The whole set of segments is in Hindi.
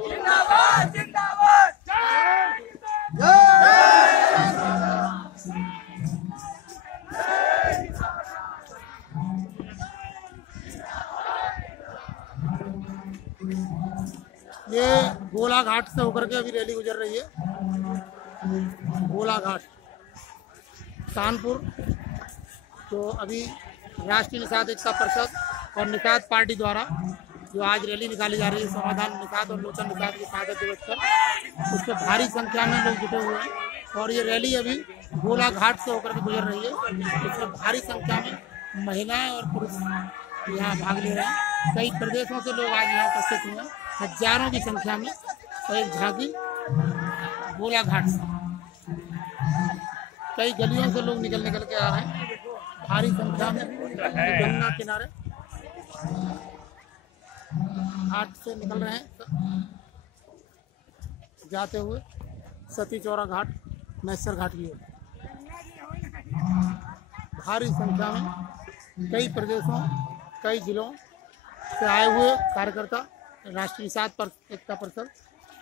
जिंदाबाद जिंदाबाद ये गोला घाट से होकर के अभी रैली गुजर रही है। गोला घाट कानपुर। तो अभी राष्ट्रीय निषाद एकता परिषद और निषाद पार्टी द्वारा जो आज रैली निकाली जा रही है समाधान निषाद और लोचन निषाद के शहादत दिवस पर, उससे भारी संख्या में लोग जुटे हुए हैं और ये रैली अभी गोला घाट से होकर के गुजर रही है। इसमें भारी संख्या में महिलाएं और पुरुष यहाँ भाग ले रहे हैं। कई प्रदेशों से लोग आज यहाँ उपस्थित हुए हैं, हजारों की संख्या में। एक झांकी गोला घाट से कई गलियों से लोग निकल के आ रहे हैं भारी संख्या में। गंगा किनारे घाट से निकल रहे हैं जाते हुए सती चौरा घाट, मैसर घाट की ओर। भारी संख्या में कई प्रदेशों कई जिलों से आए हुए कार्यकर्ता राष्ट्रीय निषाद एकता परिषद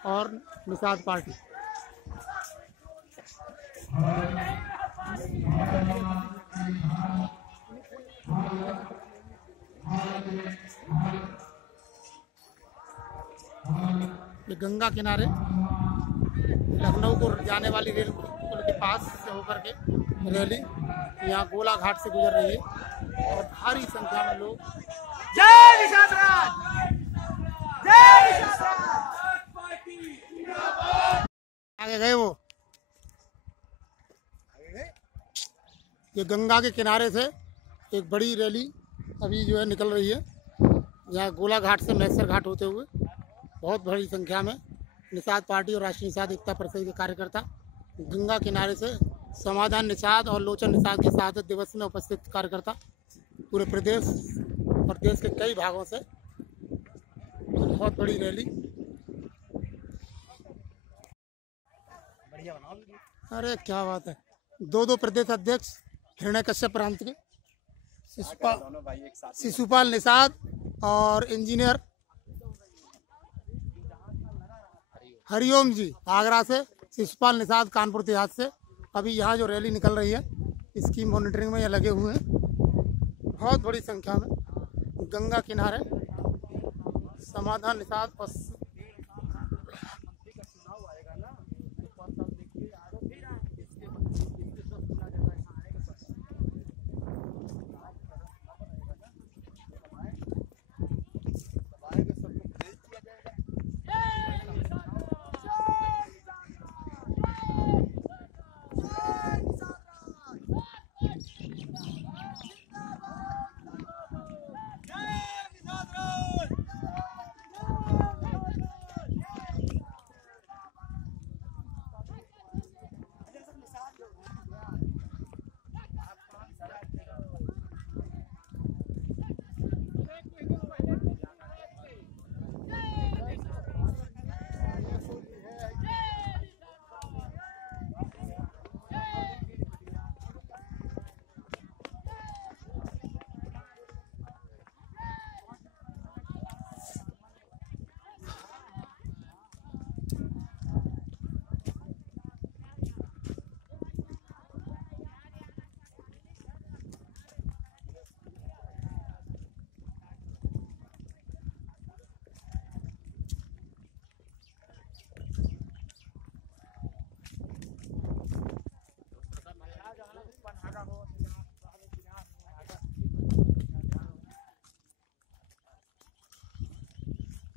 और निषाद पार्टी। ये गंगा किनारे लखनऊ को जाने वाली रेल पुल के पास से होकर के रैली यहाँ गोला घाट से गुजर रही है और भारी संख्या में लोग जय निषाद राज, जय निषाद राज। आगे गए। वो ये गंगा के किनारे से एक बड़ी रैली अभी जो है निकल रही है यहाँ गोला घाट से मैसर घाट होते हुए। बहुत बड़ी संख्या में निषाद पार्टी और राष्ट्रीय निषाद एकता परिषद के कार्यकर्ता गंगा किनारे से समाधान निषाद और लोचन निषाद के शहादत दिवस में उपस्थित कार्यकर्ता पूरे प्रदेश और देश के कई भागों से बहुत बड़ी रैली। अरे क्या बात है। दो प्रदेश अध्यक्ष हिरण्यकश्यप प्रांत के शिशुपाल निषाद और इंजीनियर हरिओम जी आगरा से, शिशुपाल निषाद कानपुर देहात से अभी यहाँ जो रैली निकल रही है इसकी मॉनिटरिंग में ये लगे हुए हैं बहुत बड़ी संख्या में। गंगा किनारे समाधान निषाद और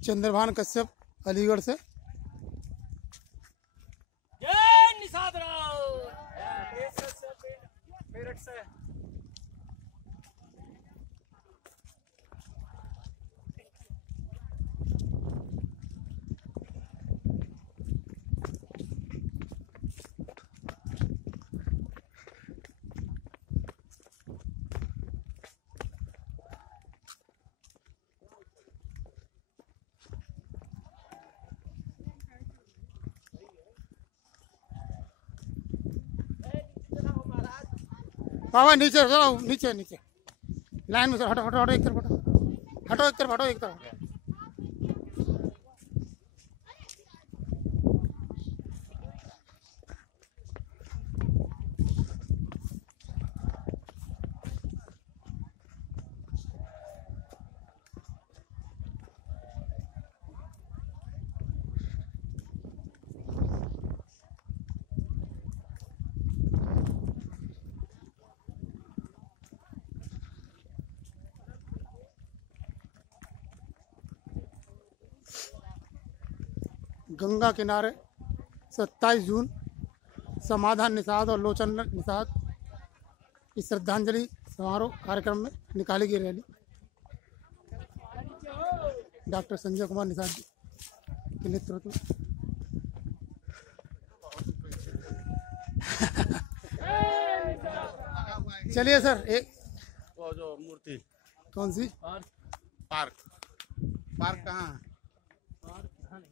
चंद्रभान कश्यप अलीगढ़ से। जय निषाद राज। बाबा नीचे चलो, नीचे नीचे लाइन में सर, हटो हटो हटो, एक तरफ हटो, हटो एक तरफ, हटो एक तरफ। गंगा किनारे 27 जून समाधान निषाद और लोचन निषाद की श्रद्धांजलि समारोह कार्यक्रम में निकाली गई रैली डॉक्टर संजय कुमार निषाद जी के नेतृत्व में। चलिए सर, एक वो जो मूर्ति कौन सी पार्क पार्क कहाँ है?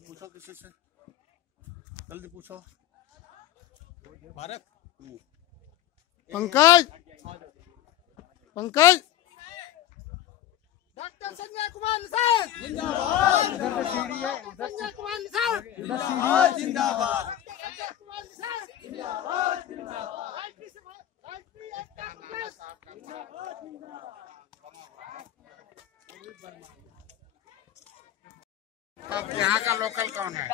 पूछो किसी से, जल्दी पूछो। पार्क पंकज, पंकज डॉक्टर संजय कुमार निषाद जिंदाबाद, संजय कुमार निषाद जिंदाबाद, जिंदाबाद, संजय कुमार निषाद जिंदाबाद, जिंदाबाद, राष्ट्रीय एकता कांग्रेस जिंदाबाद, जिंदाबाद। अब यहाँ का लोकल कौन है?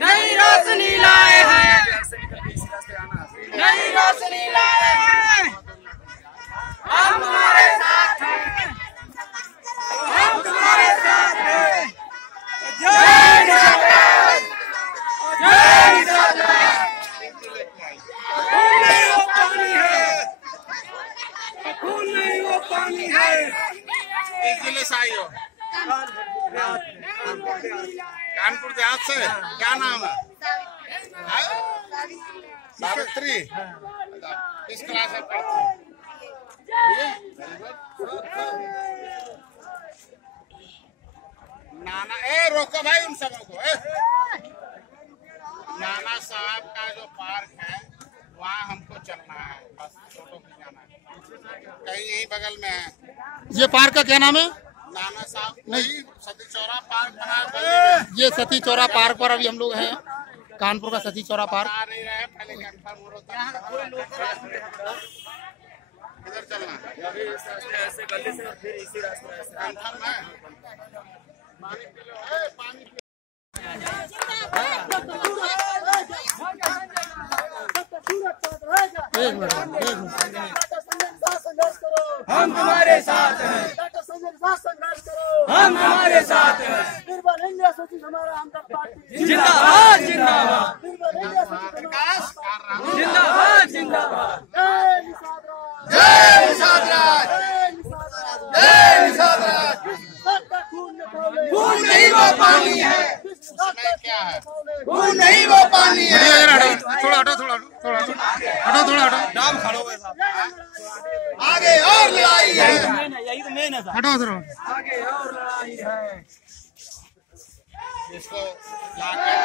नई रोशनी लाए हैं, नई रोशनी लाए हैं, हम तुम्हारे साथ हैं, हम तुम्हारे साथ हैं। जय निषाद, जय निषाद। खून नहीं वो पानी है, खून नहीं वो पानी है। दिल्ली से आई हो? कानपुर देहात से? क्या नाम है? सावित्री। किस क्लास में पढ़ती है? नाना रोको भाई उन सबों को। नाना साहब का जो पार्क है वहाँ हमको चलना है, बस फोटो खिंचाना है। कहीं यही बगल में है। ये पार्क का क्या नाम है? नाना साहब नहीं, सती चौरा पार्क बना है। ये सती चौरा पार्क पर अभी हम लोग हैं, कानपुर का सती चौरा पार्क। आ नहीं रहे, पहले कंफर्म हो रहा है। किधर चलना है? ऐसे गली से फिर इसी रास्ते कंफर्म है। पानी पी लो, पानी पी लो। एक मिनट, एक मिनट। हम तुम्हारे साथ हैं, हम तुम्हारे साथ हैं। जिंदाबाद, जिंदाबाद, जिंदाबाद, जिंदाबाद। जय निषाद राज, जय निषाद राज। खून नहीं वो पानी है, इसमें क्या है? खून नहीं वो पानी है। थोड़ा हटो, थोड़ा थोड़ा हटो, थोड़ा हटो, नाम खड़ो है साहब। आगे और लड़ाई है, यही तो मेन है साहब। हटो जरा। आगे और लड़ाई है। इसको लाकर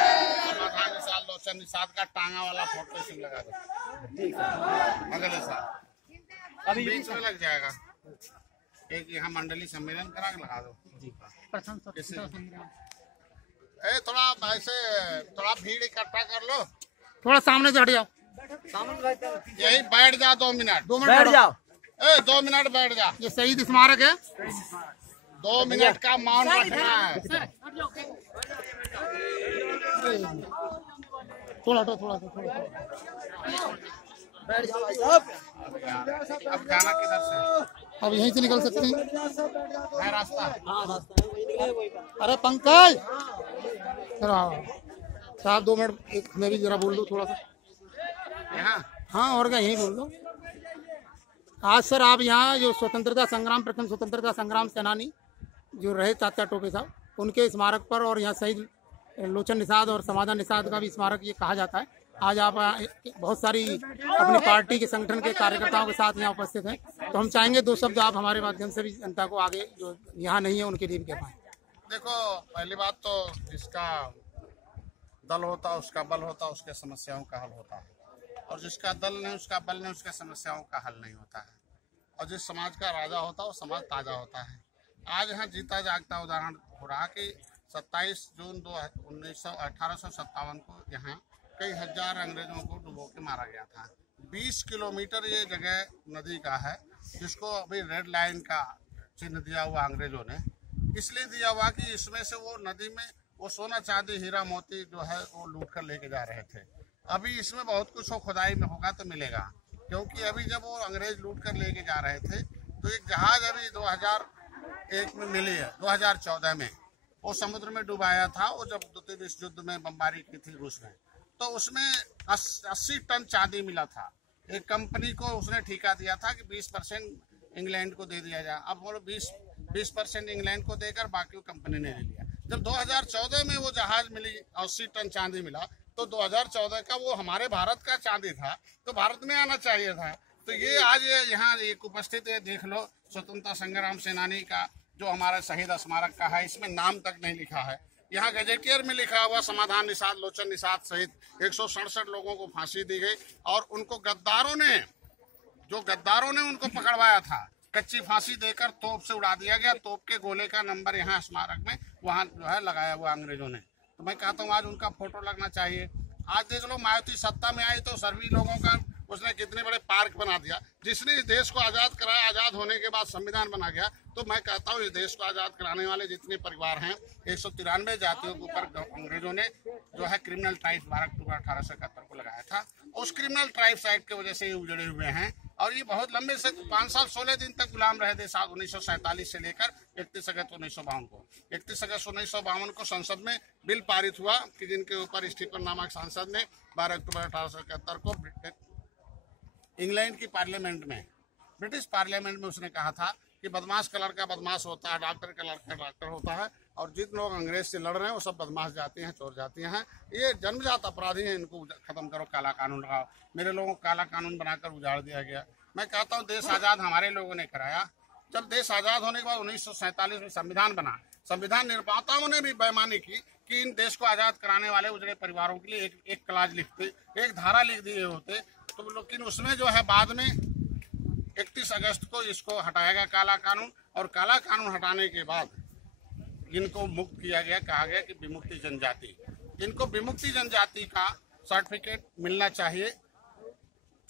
समाधान निषाद लोचन निषाद का टांगा वाला फोटो इसमें लगा दो। अगले साल अभी बीच में लग जाएगा। एक यहाँ मंडली सम्मेलन करा के लगा दो। थोड़ा ऐसे थोड़ा भीड़ इकट्ठा कर लो, थोड़ा सामने से हट जाओ, यही बैठ जाओ 2 मिनट। 2 मिनट बैठ जाओ। 2 मिनट बैठ जा। ये शहीद स्मारक है, 2 मिनट का मौन रखना है। थोड़ा हटो, थोड़ा थोड़ा। अब जाना किधर से? अब यहीं से निकल सकते हैं, है रास्ता? अरे पंकज साहब 2 मिनट, एक मैं भी जरा बोल दो थोड़ा सा। यहाँ हाँ और क्या, यहीं बोल दो। आज सर आप यहाँ जो स्वतंत्रता संग्राम, प्रथम स्वतंत्रता संग्राम सेनानी जो रहे तात्या टोपे साहब, उनके स्मारक पर, और यहाँ शहीद लोचन निषाद और समाधान निषाद का भी स्मारक ये कहा जाता है, आज आप बहुत सारी अपनी पार्टी के संगठन के कार्यकर्ताओं के साथ यहाँ उपस्थित हैं, तो हम चाहेंगे 2 शब्द आप हमारे माध्यम से भी जनता को आगे जो यहाँ नहीं है उनके लिए भी कह पाएं। देखो, पहली बात तो जिसका दल होता है उसका बल होता है, उसके समस्याओं का हल होता है, और जिसका दल नहीं उसका बल नहीं उसके समस्याओं का हल नहीं होता है। और जिस समाज का राजा होता है वो समाज ताजा होता है। आज यहाँ जीता जागता उदाहरण हो रहा कि 27 जून 1857 को यहाँ कई हजार अंग्रेजों को डुबो के मारा गया था। 20 किलोमीटर ये जगह नदी का है, जिसको अभी रेड लाइन का चिन्ह दिया हुआ अंग्रेजों ने इसलिए दिया हुआ कि इसमें से वो नदी में वो सोना चांदी हीरा मोती जो है वो लूट कर लेके जा रहे थे। अभी इसमें बहुत कुछ हो खुदाई में होगा तो मिलेगा, क्योंकि अभी जब वो अंग्रेज लूट कर लेके जा रहे थे तो एक जहाज अभी 2001 में मिली है, 2014 में वो समुद्र में डुबाया था। वो जब द्वितीय विश्व युद्ध में बमबारी की थी रूस में, तो उसमें 80 टन चांदी मिला था। एक कंपनी को उसने ठेका दिया था कि 20% इंग्लैंड को दे दिया जाए। अब वो 20% इंग्लैंड को देकर बाकी कंपनी ने ले लिया। जब 2014 में वो जहाज मिली 80 टन चांदी मिला, तो 2014 का वो हमारे भारत का चांदी था, तो भारत में आना चाहिए था। तो ये आज यहाँ एक उपस्थित है, देख लो, स्वतंत्रता संग्राम सेनानी का जो हमारा शहीद स्मारक का है, इसमें नाम तक नहीं लिखा है। यहाँ गजेटियर में लिखा हुआ समाधान निषाद लोचन निषाद सहित 167 लोगों को फांसी दी गई, और उनको गद्दारों ने उनको पकड़वाया था, कच्ची फांसी देकर तोप से उड़ा दिया गया। तोप के गोले का नंबर यहाँ स्मारक में वहाँ जो है लगाया हुआ अंग्रेजों ने। तो मैं कहता हूँ आज उनका फोटो लगना चाहिए। आज देख लो, मायावती सत्ता में आई तो सभी लोगों का उसने कितने बड़े पार्क बना दिया। जिसने इस देश को आज़ाद कराया, आज़ाद होने के बाद संविधान बना गया, तो मैं कहता हूँ इस देश को आज़ाद कराने वाले जितने परिवार हैं, 193 जातियों के ऊपर अंग्रेजों ने जो है क्रिमिनल ट्राइब्स 12 अक्टूबर 1871 को लगाया था। उस क्रिमिनल ट्राइब्स एक्ट की वजह से ये उजड़े हुए हैं, और ये बहुत लंबे से 5 साल 16 दिन तक गुलाम रहे थे। 1947 से लेकर 31 अगस्त 1952 को 31 अगस्त 1952 को संसद में बिल पारित हुआ कि जिनके ऊपर स्टीफन नामक सांसद ने 12 अक्टूबर 1871 को इंग्लैंड की पार्लियामेंट में, ब्रिटिश पार्लियामेंट में उसने कहा था कि बदमाश का लड़का बदमाश होता है, डॉक्टर का लड़का डॉक्टर होता है, और जितने लोग अंग्रेज से लड़ रहे हैं वो सब बदमाश जाती हैं, चोर जाती हैं, ये जन्मजात अपराधी हैं, इनको खत्म करो, काला कानून लगाओ। मेरे लोगों को काला कानून बनाकर उजाड़ दिया गया। मैं कहता हूँ देश आज़ाद हमारे लोगों ने कराया। जब देश आज़ाद होने के बाद 1947 में संविधान बना, संविधान निर्माताओं ने भी बेईमानी की कि इन देश को आज़ाद कराने वाले उजड़े परिवारों के लिए एक क्लाज लिखते, एक धारा लिख दिए होते, तो लेकिन उसमें जो है बाद में 31 अगस्त को इसको हटाया गया काला कानून, और काला कानून हटाने के बाद इनको मुक्त किया गया, कहा गया कि विमुक्ति जनजाति, इनको विमुक्ति जनजाति का सर्टिफिकेट मिलना चाहिए।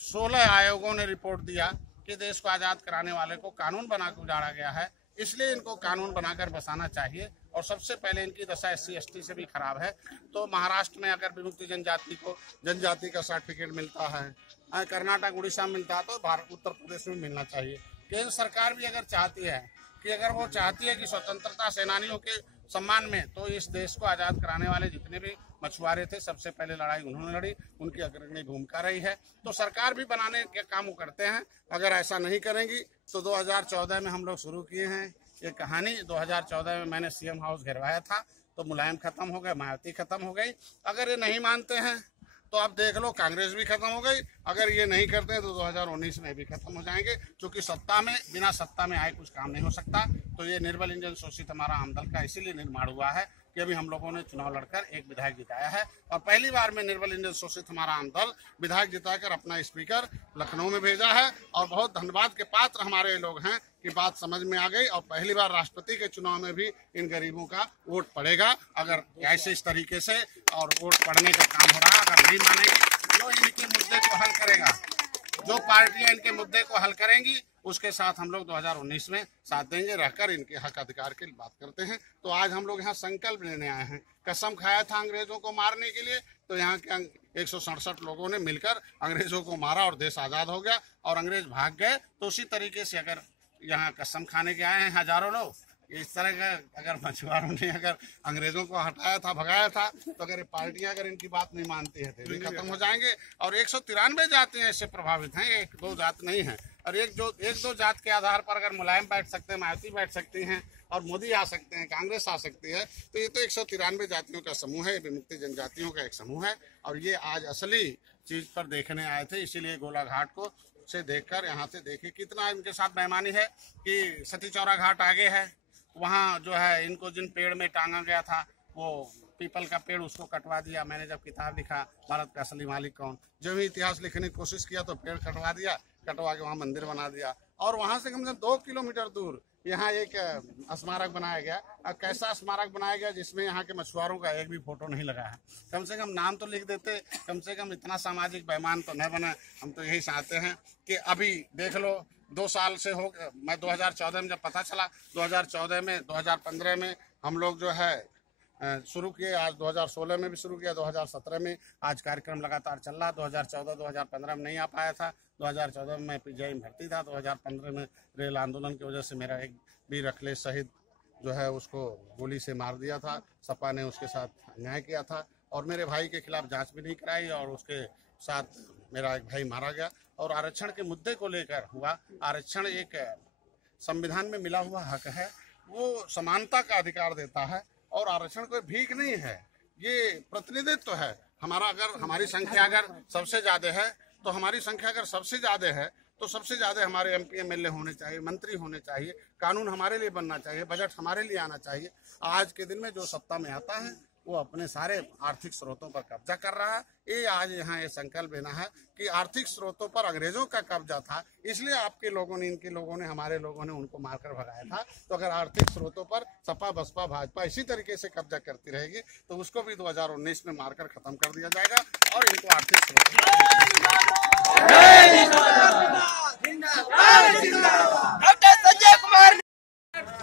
16 आयोगों ने रिपोर्ट दिया कि देश को आज़ाद कराने वाले को कानून बनाकर उजाड़ा गया है, इसलिए इनको कानून बनाकर बसाना चाहिए। और सबसे पहले इनकी दशा SC ST से भी खराब है। तो महाराष्ट्र में अगर विमुक्ति जनजाति को जनजाति का सर्टिफिकेट मिलता है, कर्नाटक उड़ीसा में मिलता है, तो उत्तर प्रदेश में मिलना चाहिए। केंद्र सरकार भी अगर चाहती है कि स्वतंत्रता सेनानियों के सम्मान में, तो इस देश को आज़ाद कराने वाले जितने भी मछुआरे थे, सबसे पहले लड़ाई उन्होंने लड़ी, उनकी अग्रणी भूमिका रही है। तो सरकार भी बनाने के काम करते हैं। अगर ऐसा नहीं करेंगी तो 2014 में हम लोग शुरू किए हैं ये कहानी। 2014 में मैंने CM हाउस घेरवाया था, तो मुलायम खत्म हो गए, मायावती खत्म हो गई। अगर ये नहीं मानते हैं तो आप देख लो, कांग्रेस भी खत्म हो गई। अगर ये नहीं करते हैं तो 2019 में भी खत्म हो जाएंगे, क्योंकि सत्ता में, बिना सत्ता में आए कुछ काम नहीं हो सकता। तो ये निर्बल इंजन शोषित हमारा आमदल का इसीलिए निर्माण हुआ है कि अभी हम लोगों ने चुनाव लड़कर एक विधायक जिताया है, और पहली बार में निर्बल इंजन शोषित हमारा आमदल विधायक जिताकर अपना स्पीकर लखनऊ में भेजा है। और बहुत धन्यवाद के पात्र हमारे लोग हैं कि बात समझ में आ गई, और पहली बार राष्ट्रपति के चुनाव में भी इन गरीबों का वोट पड़ेगा। अगर ऐसे इस तरीके से और वोट पड़ने का काम हो रहा, अगर नहीं मानेंगे, जो इनके मुद्दे को हल करेगा, जो पार्टियां इनके मुद्दे को हल करेंगी, उसके साथ हम लोग 2019 में साथ देंगे, रहकर इनके हक अधिकार की बात करते हैं। तो आज हम लोग यहाँ संकल्प लेने आए हैं। कसम खाया था अंग्रेजों को मारने के लिए, तो यहाँ के 167 लोगों ने मिलकर अंग्रेजों को मारा और देश आज़ाद हो गया, और अंग्रेज भाग गए। तो उसी तरीके से अगर यहाँ कसम खाने के आए हैं हजारों लोग, इस तरह का अगर मछुआरों ने अगर अंग्रेजों को हटाया था, भगाया था, तो अगर पार्टियां अगर इनकी बात नहीं मानती है तो भी खत्म हो जाएंगे। और 193 जातियां इससे प्रभावित हैं, 1-2 जात नहीं है। और एक दो जात के आधार पर अगर मुलायम बैठ सकते हैं, मायावती बैठ सकती हैं और मोदी आ सकते हैं, कांग्रेस आ सकती है, तो ये तो 193 जातियों का समूह है, विमुक्ति जनजातियों का एक समूह है। और ये आज असली चीज पर देखने आए थे, इसीलिए गोलाघाट को से देखकर यहाँ से देखिए कितना इनके साथ बेईमानी है कि सती चौरा घाट आगे है, वहाँ जो है इनको जिन पेड़ में टांगा गया था वो पीपल का पेड़, उसको कटवा दिया। मैंने जब किताब लिखा भारत का असली मालिक कौन, जो भी इतिहास लिखने की कोशिश किया तो पेड़ कटवा दिया, कटवा के वहाँ मंदिर बना दिया। और वहाँ से कम से कम 2 किलोमीटर दूर यहाँ एक स्मारक बनाया गया। अब कैसा स्मारक बनाया गया जिसमें यहाँ के मछुआरों का एक भी फोटो नहीं लगा है। कम से कम नाम तो लिख देते, कम से कम इतना सामाजिक बेईमान तो न बना। हम तो यही चाहते हैं कि अभी देख लो 2 साल से हो, मैं 2014 में जब पता चला, 2014 में 2015 में हम लोग जो है शुरू किए, आज 2016 में भी शुरू किया, 2017 में आज कार्यक्रम लगातार चल रहा। 2014-2015 में नहीं आ पाया था, 2014 में मैं पीजीआई में भर्ती था, 2015 में रेल आंदोलन की वजह से मेरा एक वीर अखिलेश शहीद जो है उसको गोली से मार दिया था, सपा ने उसके साथ अन्याय किया था और मेरे भाई के खिलाफ जांच भी नहीं कराई और उसके साथ मेरा एक भाई मारा गया। और आरक्षण के मुद्दे को लेकर हुआ, आरक्षण एक संविधान में मिला हुआ हक है, वो समानता का अधिकार देता है और आरक्षण कोई भीख नहीं है, ये प्रतिनिधित्व है हमारा। अगर हमारी संख्या अगर सबसे ज्यादा है तो हमारी संख्या अगर सबसे ज्यादा है तो सबसे ज्यादा हमारे एमपी एमएलए होने चाहिए, मंत्री होने चाहिए, कानून हमारे लिए बनना चाहिए, बजट हमारे लिए आना चाहिए। आज के दिन में जो सत्ता में आता है वो अपने सारे आर्थिक स्रोतों पर कब्जा कर रहा है। ये आज यहाँ ये संकल्प लेना है कि आर्थिक स्रोतों पर अंग्रेजों का कब्जा था, इसलिए आपके लोगों ने, इनके लोगों ने, हमारे लोगों ने उनको मारकर भगाया था। तो अगर आर्थिक स्रोतों पर सपा बसपा भाजपा इसी तरीके से कब्जा करती रहेगी तो उसको भी 2019 में मारकर खत्म कर दिया जाएगा और इनको आर्थिक स्रोतों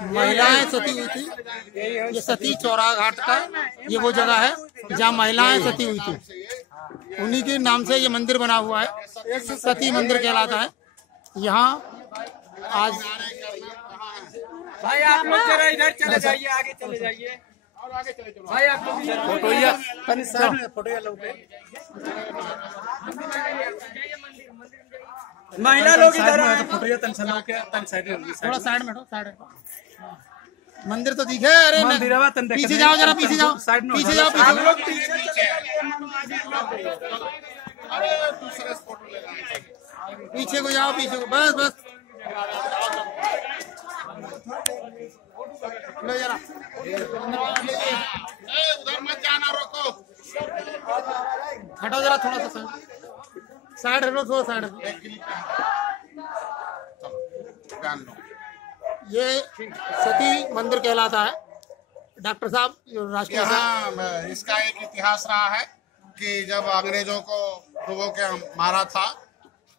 महिलाएं सती हुई थी। ये सती चौरा घाट का ये वो जगह है जहाँ महिलाएं सती हुई थी, उन्हीं के नाम से ये मंदिर बना हुआ है, सती मंदिर कहलाता है। यहाँ आज भाई आप लोग जरा इधर चले जाइए, आगे चले जाइए भाई, आप लोग महिला लोग इधर थोड़ा साइड में हटो, साइड में। मंदिर तो दिखे, अरे पीछे जाओ, जरा पीछे जाओ, पीछे जाओ, आप लोग पीछे को जाओ, पीछे को, बस बस लो जरा, उधर मत जाना, रोको, हटो जरा थोड़ा सा साइड हटो, थोड़ा साइड हटो। ये सती मंदिर कहलाता है। डॉक्टर साहब राष्ट्रीय यहाँ इसका एक इतिहास रहा है कि जब अंग्रेजों को लोगों के मारा था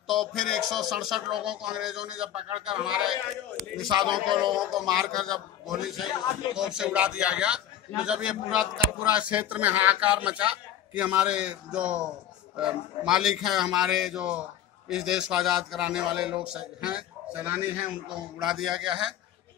तो फिर 167 लोगों को अंग्रेजों ने जब पकड़कर हमारे निषादों को, लोगों को मारकर जब गोली से, तोप से उड़ा दिया गया, तो जब ये पूरा का पूरा क्षेत्र में हाहाकार मचा कि हमारे जो मालिक हैं, हमारे जो इस देश को आज़ाद कराने वाले लोग हैं, सेनानी हैं, उनको उड़ा दिया गया है।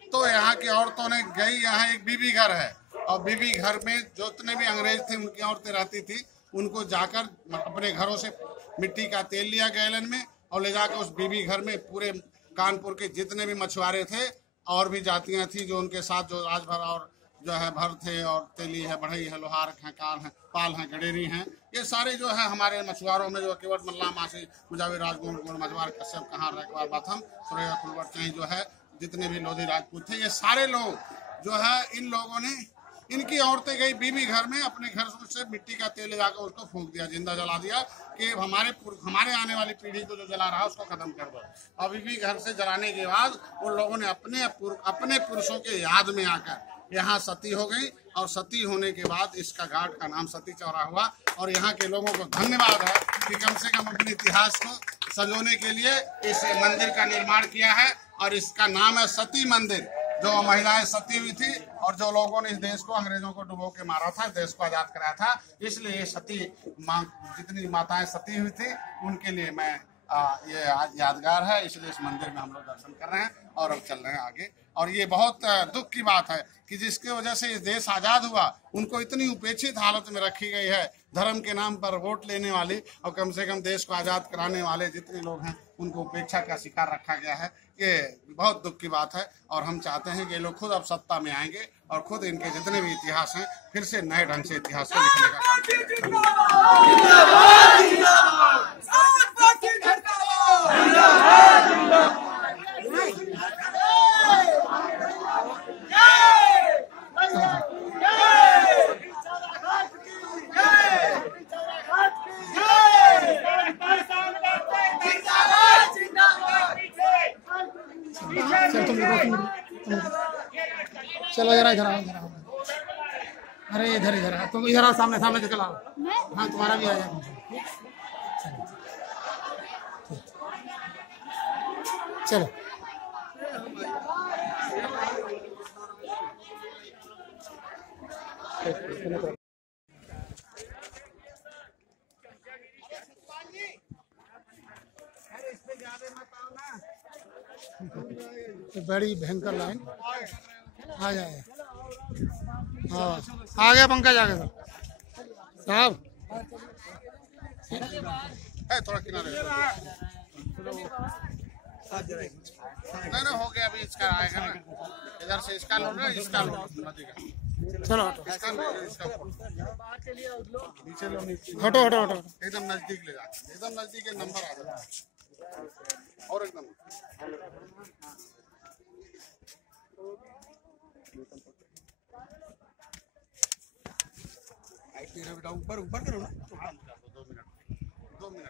तो यहाँ की औरतों ने गई, यहाँ एक बीबी घर है और बीबी घर में जितने भी अंग्रेज थे उनकी औरतें रहती थी, उनको जाकर अपने घरों से मिट्टी का तेल लिया गैलन में और ले जाकर उस बीबी घर में पूरे कानपुर के जितने भी मछुआरे थे और भी जातियां थी जो उनके साथ, जो राजभर और जो है भर थे और तेली है, बढ़ई है, लोहार हैं, काल हैं, पाल हैं, गडेरी हैं, ये सारे जो है हमारे मछुआरों में जो केवट मल्ला मासी, मुजाविर राजगुण मछुआर कश्यप कहाँ रखवार बाथम सुरेगा कुलवर चाही जो है जितने भी लोधी राजपूत थे, ये सारे लोग जो है इन लोगों ने, इनकी औरतें गई बीबी घर में, अपने घर से मिट्टी का तेल ले जाकर उसको फूंक दिया, जिंदा जला दिया कि हमारे आने वाली पीढ़ी को जो जला रहा उसको खत्म कर दो। और बीबी घर से जलाने के बाद उन लोगों ने अपने पुरुषों के याद में आकर यहाँ सती हो गई और सती होने के बाद इसका घाट का नाम सती चौरा हुआ। और यहाँ के लोगों को धन्यवाद है कि कम से कम अपने इतिहास को संजोने के लिए इस मंदिर का निर्माण किया है और इसका नाम है सती मंदिर। जो महिलाएं सती हुई थी और जो लोगों ने इस देश को, अंग्रेजों को डुबो के मारा था, देश को आजाद कराया था, इसलिए सती जितनी माताएं सती हुई थी उनके लिए मैं ये आज यादगार है, इसलिए इस मंदिर में हम लोग दर्शन कर रहे हैं और अब चल रहे हैं आगे। और ये बहुत दुख की बात है कि जिसकी वजह से इस देश आजाद हुआ उनको इतनी उपेक्षित हालत में रखी गई है, धर्म के नाम पर वोट लेने वाली और कम से कम देश को आजाद कराने वाले जितने लोग हैं उनको उपेक्षा का शिकार रखा गया है। ये बहुत दुख की बात है और हम चाहते हैं कि ये लोग खुद अब सत्ता में आएंगे और खुद इनके जितने भी इतिहास हैं फिर से नए ढंग से इतिहास को लिखने का काम करेंगे। चलो जरा इधर आओ, इधर आओ। अरे इधर इधर आओ, तुम इधर आओ, सामने सामने से चला आओ। हाँ तुम्हारा भी आया। चलो बड़ी भयंकर लाइन आ जाए। हाँ आ गया पंकज, आ गया साहब। थोड़ा किनारे नहीं हो गया, अभी इसका आएगा ना, इधर से इसका लो ना, इसका लो नदी का। चलो इसका नीचे लो, हटो हटो हटो। एकदम नजदीक ले जाते, एकदम नजदीक नंबर आ जाता और एकदम बेटा ऊपर ऊपर करो ना। 2 मिनट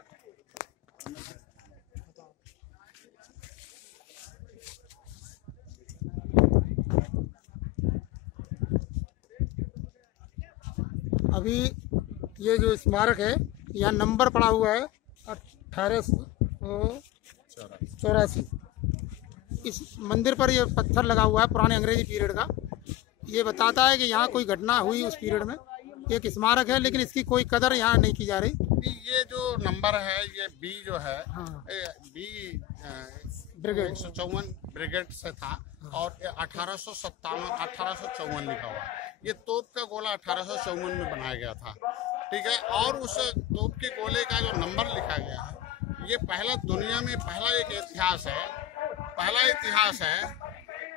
अभी ये जो स्मारक है यहाँ नंबर पड़ा हुआ है 1884। इस मंदिर पर ये पत्थर लगा हुआ है पुराने अंग्रेजी पीरियड का। ये बताता है कि यहाँ कोई घटना हुई उस पीरियड में। एक स्मारक है लेकिन इसकी कोई कदर यहाँ नहीं की जा रही। ये जो नंबर है ये बी जो है, हाँ। बी ब्रिगेड 154 ब्रिगेड से था और 1854 लिखा हुआ। ये तोप का गोला 1854 में बनाया गया था, ठीक है। और उस तोप के गोले का जो नंबर लिखा गया है, ये पहला दुनिया में पहला एक इतिहास है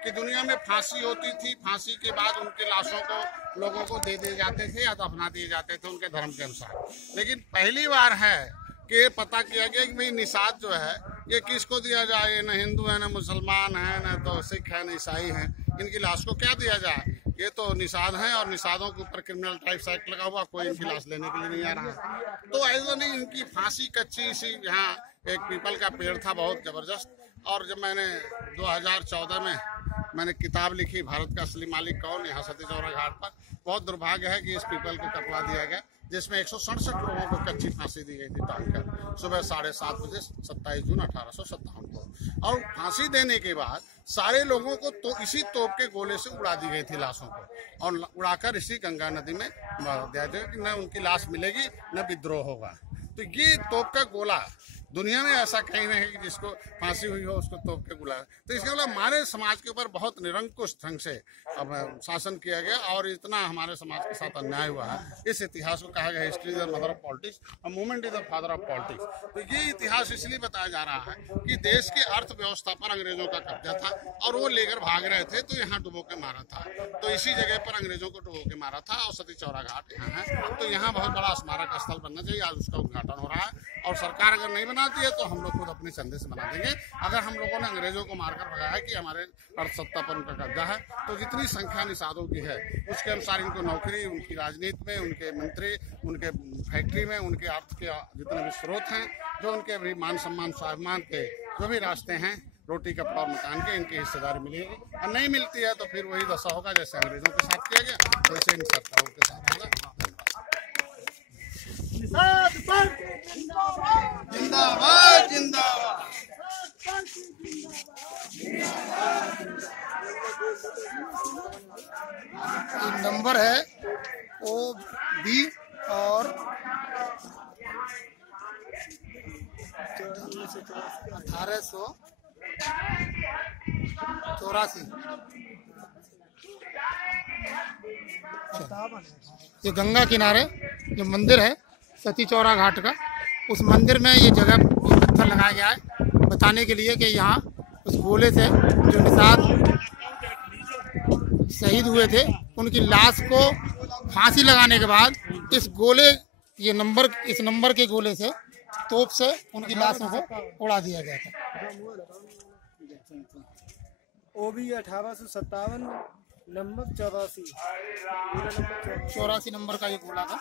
कि दुनिया में फांसी होती थी, फांसी के बाद उनके लाशों को लोगों को दे दिए जाते थे या दफना दिए जाते थे उनके धर्म के अनुसार। लेकिन पहली बार है कि ये पता किया गया कि भाई निषाद जो है ये किसको दिया जाए, न हिंदू है, न मुसलमान है, न तो सिख है, न ईसाई है, इनकी लाश को क्या दिया जाए। ये तो निषाद हैं और निषादों के ऊपर क्रिमिनल टाइप्स एक्ट लगा हुआ, कोई इनकी लाश लेने के लिए नहीं आ रहा। तो ऐसा नहीं, इनकी फांसी कच्ची सी। यहाँ एक पीपल का पेड़ था बहुत जबरदस्त, और जब मैंने 2014 में मैंने किताब लिखी भारत का असली मालिक कौन, यहाँ सती चौरा घाट पर बहुत दुर्भाग्य है कि इस पीपल को कटवा दिया गया, जिसमें 167 लोगों को कच्ची फांसी दी गई थी टांगकर सुबह 7:30 बजे 27 जून 1857 को। और फांसी देने के बाद सारे लोगों को तो इसी तोप के गोले से उड़ा दी गई थी लाशों को, और उड़ाकर इसी गंगा नदी में मार दिया गया कि न उनकी लाश मिलेगी न विद्रोह होगा। तो ये तोप का गोला दुनिया में ऐसा कहीं नहीं है कि जिसको फांसी हुई हो उसको तोप के गोला। तो इसके मतलब हमारे समाज के ऊपर बहुत निरंकुश ढंग से अब शासन किया गया और इतना हमारे समाज के साथ अन्याय हुआ है। इस इतिहास को कहा गया history is the mother of politics और movement is the father of politics. तो ये इतिहास इसलिए बताया जा रहा है कि देश की अर्थव्यवस्था पर अंग्रेजों का कब्जा था और वो लेकर भाग रहे थे, तो यहाँ डुबो के मारा था। तो इसी जगह पर अंग्रेजों को डुबो के मारा था और सती चौरा घाट यहाँ है। तो यहाँ बहुत बड़ा स्मारक स्थल बनना चाहिए। आज उसका उद्घाटन हो रहा है और सरकार अगर नहीं बनाती है तो हम लोग खुद अपने चंदे से बना देंगे। अगर हम लोगों ने अंग्रेजों को मारकर भगाया कि हमारे अर्थ सत्ता पर उनका कब्जा है, तो जितनी संख्या निषादों की है उसके अनुसार इनको नौकरी, उनकी राजनीति में, उनके मंत्री, उनके फैक्ट्री में, उनके अर्थ के जितने भी स्रोत हैं, जो उनके भी मान सम्मान स्वाभिमान के जो भी रास्ते हैं, रोटी कपड़ा और मकान के, इनकी हिस्सेदारी मिलेगी। और नहीं मिलती है तो फिर वही दशा होगा जैसे अंग्रेजों के साथ किया गया वैसे इन सरकारों के साथ होगा। जिंदाबाद जिंदाबाद। नंबर है ओ बी और 1884। ये गंगा किनारे जो मंदिर है सती चौरा घाट का, उस मंदिर में ये जगह पत्थर लगाया गया है बताने के लिए कि यहाँ उस गोले से जो निषाद शहीद हुए थे उनकी लाश को फांसी लगाने के बाद इस नंबर के गोले से, तोप से उनकी लाशों को उड़ा दिया गया था। OB 1857 नंबर 84 नंबर का ये गोला था।